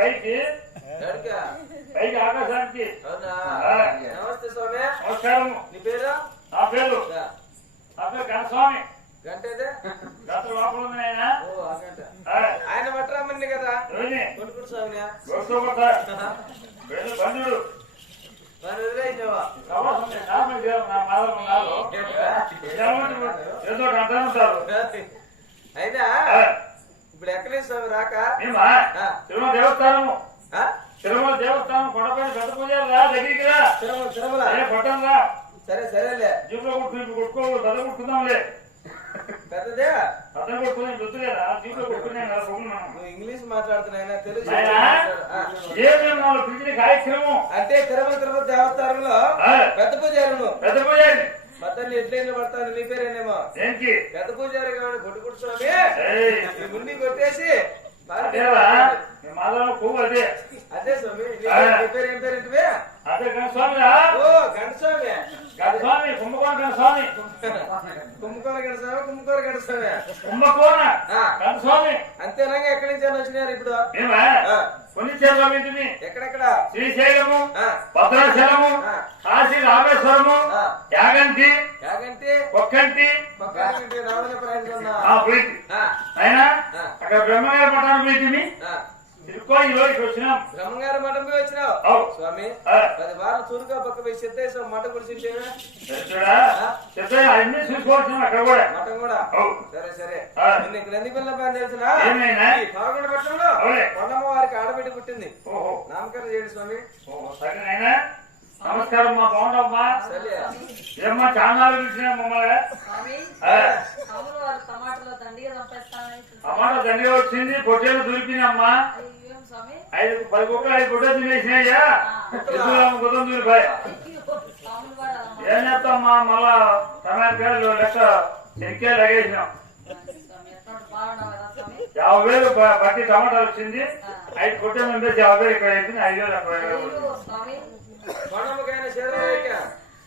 పైకి ఆకాశానికి. నమస్తే స్వామి. నమస్కారం. నీ పేరు? నా పేరు గణస్వామి. గంట అయితే గంట లోపల ఉంది ఆయన. ఆయన మట్టరామని కదా కొనుక్కుడు స్వామి. బంధుడు ఏదో అంటారు. అయినా ఇప్పుడు ఎక్కడే స్వామి రాక తిరుమల దేవస్థానము తిరుమల దేవస్థానం కొండపైన పెద్ద పూజ రా దగ్గరికి రా. తిరుమల పట్టం రా. సరే సరేలే. జీపులో కొట్టుకో పెద్ద కొట్టుకుందాంలే. పెద్దదే పెద్ద కొట్టుకుని గుర్తులేదా జీపులో కొట్టుకున్నాను. నువ్వు ఇంగ్లీష్ మాట్లాడుతున్నా తెలుగు పిలిచిన కార్యక్రమం అంటే తిరుమల దేవస్థానంలో పెద్ద పూజారు. పెద్ద పూజారి మొత్తం ఎట్లయినా పడతాను. నీ పేరేనేమో ఏంటి పెద్ద పూజారి కాబట్టి కొట్టుకుంటు స్వామి ముందు కొట్టేసి మాధవ పువ్వు అదే అదే స్వామి. నీ పేరు ఏం పేరు ఏంటివే? అదే గణస్వామి. ఓ గణస్వామి. గణస్వామి కుంభకోణ గణస్వామి. కుంభకోణ గణస్వామి. కుంభకోణ గణస్వామి. కుంభకోణ గణస్వామి. అంతేనాగా ఎక్కడి నుంచి వచ్చినారు ఇప్పుడు? పుణ్యక్షేత్రం ఎక్కడెక్కడ? శ్రీశైలము, భద్రాచలము, కాశీ రామేశ్వరము, యాగంటి ఒక్కంటి అయినా అక్కడ బ్రహ్మగారి పట్టాను పోయింది. తిరుక్కో ఈ రోజు వచ్చినాం. బ్రహ్మగారి మఠం పోయి వచ్చినావు స్వామి. 10 వారాలు చూరుగా పక్క పోయి సిద్ధేశ్వరం మఠం కూడా అన్ని చూసుకోవచ్చు. అక్కడ కూడా మఠం కూడా సరే సరే. నిన్న ఇక్కడ ఎందుకు వెళ్ళిన తెలిసిన పాల్గొండ పట్టణంలో కొండమ్మ వారికి ఆడబిడ్డ పుట్టింది. నామకరణ చేయండి స్వామి. సరేనైనా నమస్కారం. మా బాగుండమ్మా. ఏమ్మా చాలా పిలిచినా మమ్మల్ని. టమాటా దండిగా వచ్చింది. పొట్టేలు దొరికిందమ్మా. 10 కుక్కలు 5 గుడ్డ తినేసినాయ్యా. గుద్దం దూరిపోయి ఏం చేస్తామ్మా. మళ్ళా టమాటాలు లెక్క శనికాయలు లగేసినాం. 50,000 బట్టి టమాటాలు వచ్చింది. 5 గుడ్డలు ఉంటే 50,000 ఇక్కడ అయిపోయింది. 5,000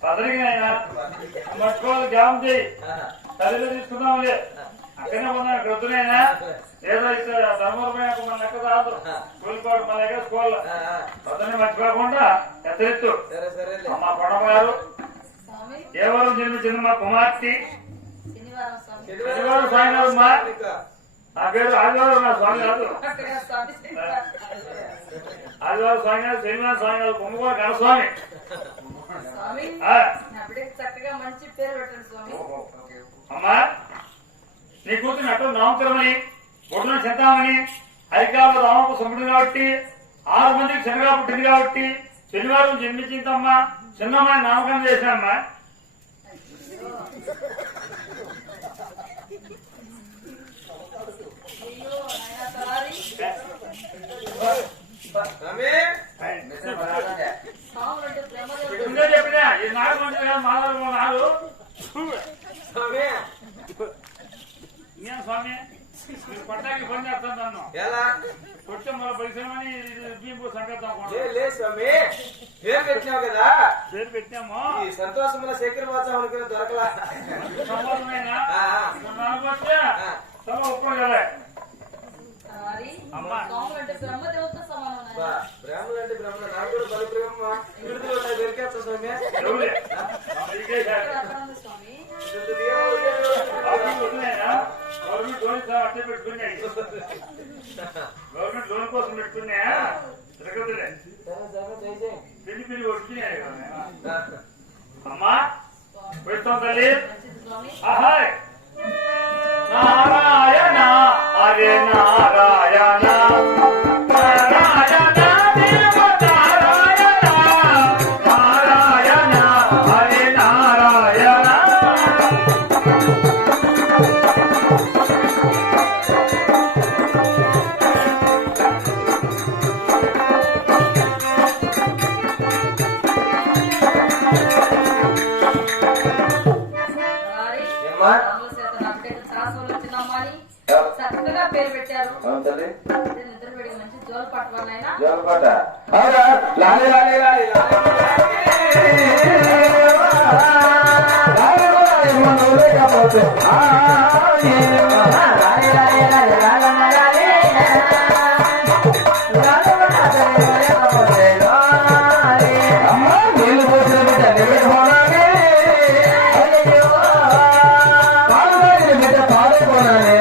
పదరికైనా మర్చిపోవాలి. గ్యామ్ చేయి తల్లిలో తీసుకుందాంలే. అక్కడనే ఉన్నాం. ఇక్కడ వద్దునైనా ఏదో ఇక్కడ ధర్మపైన మన లెక్క రాదు. స్కూల్ మన దగ్గర స్కూల్ వద్దనే మర్చిపోకుండా ఎత్తెత్తు. మా కొండమ్మ గారు ఏ వారం జన్మించింది మా కుమార్తె. శనివారం సాయంకాలం మా నా పేరు ఆదివారం. నా స్వామి కాదు. ఆదివారం సాయంకాలం శనివారం సాయంకాలం కుంభకోణ గణస్వామి. అమ్మా నీ కూతురు అటు నామకరమని ఒడ్డున చెందామని హరికాలు రామకు సొమ్ముడు కాబట్టి 6 మందికి శనగా పుట్టింది కాబట్టి శనివారం జన్మించిందమ్మా. చిన్నమ్మాయి నామకరణం చేశామ్మా. ముందే చెప్పినా ఈ 4 మంది మాధవ 4 ఇంకేం స్వామి పట్టాకి పని చేస్తాను. నన్ను ఎలా కొట్టే మన పరిశ్రమని బియ్యంపూ సంకేతం స్వామి. పేరు పెట్టినావు కదా. పేరు పెట్టాము. ఈ సంతోషముల శేఖర్ వాచానికి దొరకలా సంతోషమైనా వస్తే తమ ఒప్పుడు కదా. బ్రాహ్మణులు అంటే బ్రహ్మ నాకు కూడా బలి బ్రహ్మ విడుదల ఉన్నాయి. దొరికేస్తా స్వామి. గవర్నమెంట్ లోన్ అట్టే పెట్టుకున్నాయి. గవర్నమెంట్ లోన్ కోసం పెట్టుకున్నాయా తిరగదులే. పిల్లి పిల్లి వచ్చినాయి. అమ్మా పెడతాం తల్లి. ఆహాయ్ నారాయణ హరే నారాయణ నారాయణ దేవ నారాయణ నారాయణ హరే నారాయణ ఏమమ్మా చక్కగా పేరు పెట్టారు. తల్లి నిద్ర పెడి మంచి జోలు పట్టుకోవాలి ఆయన. జోలపాట లాలి లాలి లాలి నీళ్ళు పోసిన బిడ్డ నిలబెట్టుకోనాలి పాలు బిడ్డ పాడుకోనాలి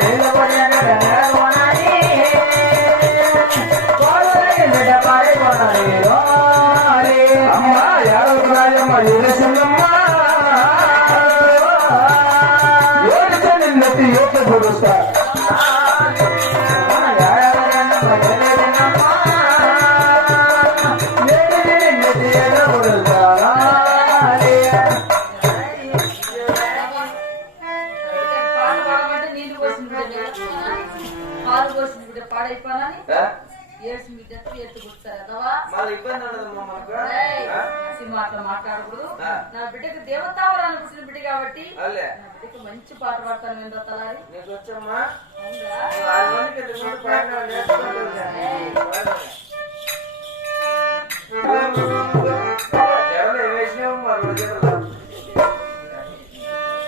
నీళ్ళు పోసిన బిడ్డ నిలబెట్టుకోనాలి పాలు బిడ్డ పాడుకోనాలి అమ్మ యాదవ రాజమ్మ యువసింగమ్మ యోగిత నిన్నటి యోగ పురుస్తా పాలు పాడమంటే నీళ్లు పోసిన పాలు పోసిన బిడ్డ పాడైపోనని ఏడ్చి మీ దగ్గర ఎత్తుకొస్తారు కదవా. ఇబ్బంది ఉండదమ్మా మనకు మాటలు మాట్లాడకూడదు. నా బిడ్డకు దేవతావరాన్ని పుట్టిన బిడ్డ కాబట్టి అల్లే నా బిడ్డకు మంచి పాట పాడతాను విందా తలారి. నీకు వచ్చమ్మా అవునా? 6 మందికి ఎదురు పాడిన నేర్చుకుంటుంది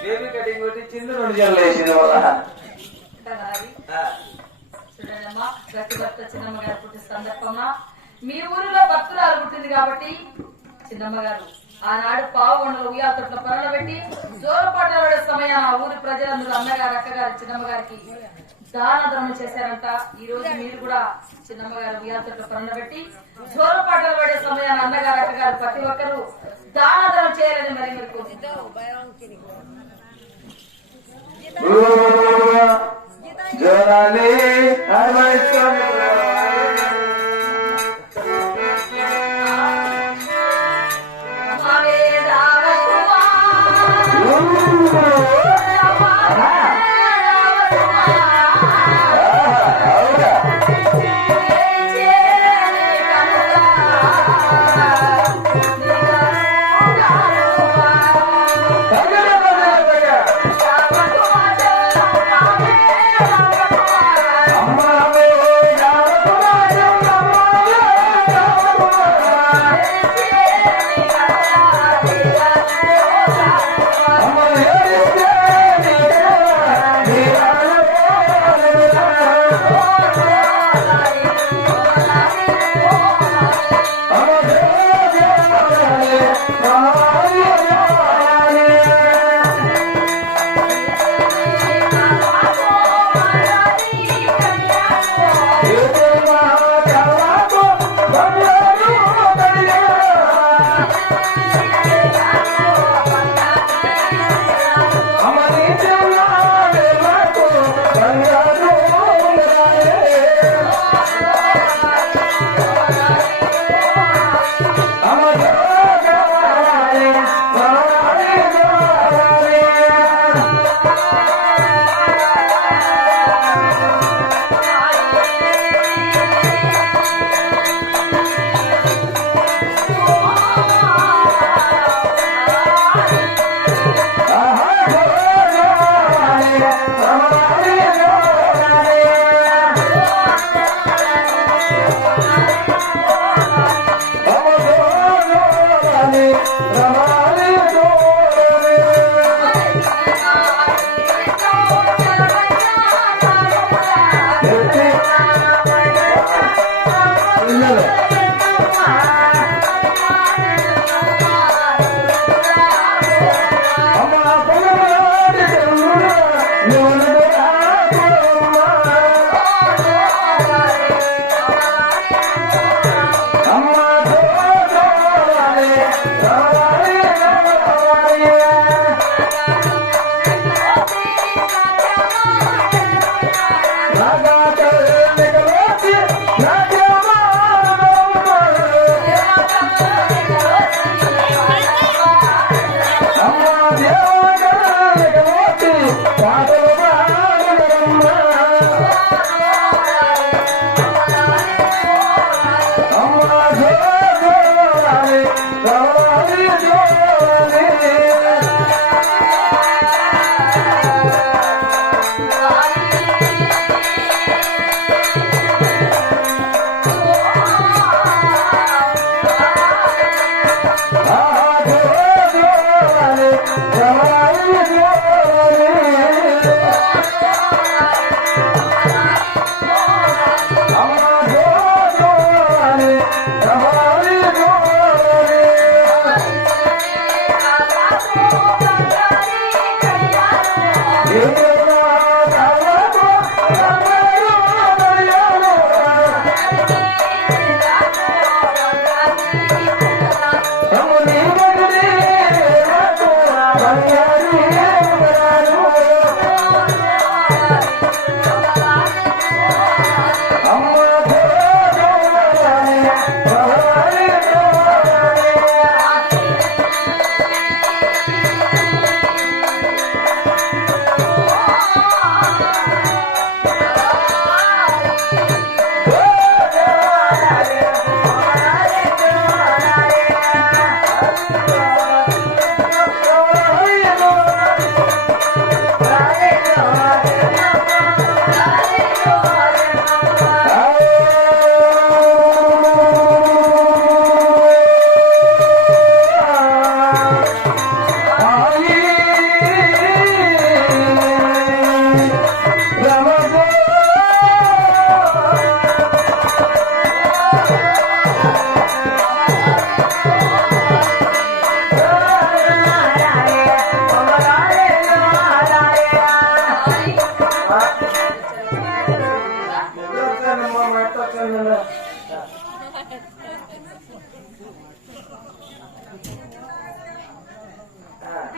బేబీ కటింగ్ కొట్టి చిన్న 2 జడలు వేసింది తలారి. చూడండమ్మా, గట్టి భర్త చిన్నమ్మ గారు పుట్టిన సందర్భంగా మీ ఊరిలో భక్తురాలు పుట్టింది కాబట్టి చిన్నమ్మ గారు ఆనాడు పావుగొండలు ఉయ్యాతొట్ల పనులు పెట్టి జోలపాట పడే సమయాన ఆ ఊరి ప్రజలందరూ అన్నగారు అక్కగారు చిన్నమ్మ గారికి దాన ధర్మం చేశారంట. ఈ రోజు మీరు కూడా చిన్నమ్మ గారు ఉయ్యాతొట్ల పనులు పెట్టి జోలపాటలు పడే సమయాన అన్నగారు అక్కగారు ప్రతి ఒక్కరూ దాన ధర్మం చేయాలని మరి మీరు జోరాలి Hare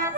ఆ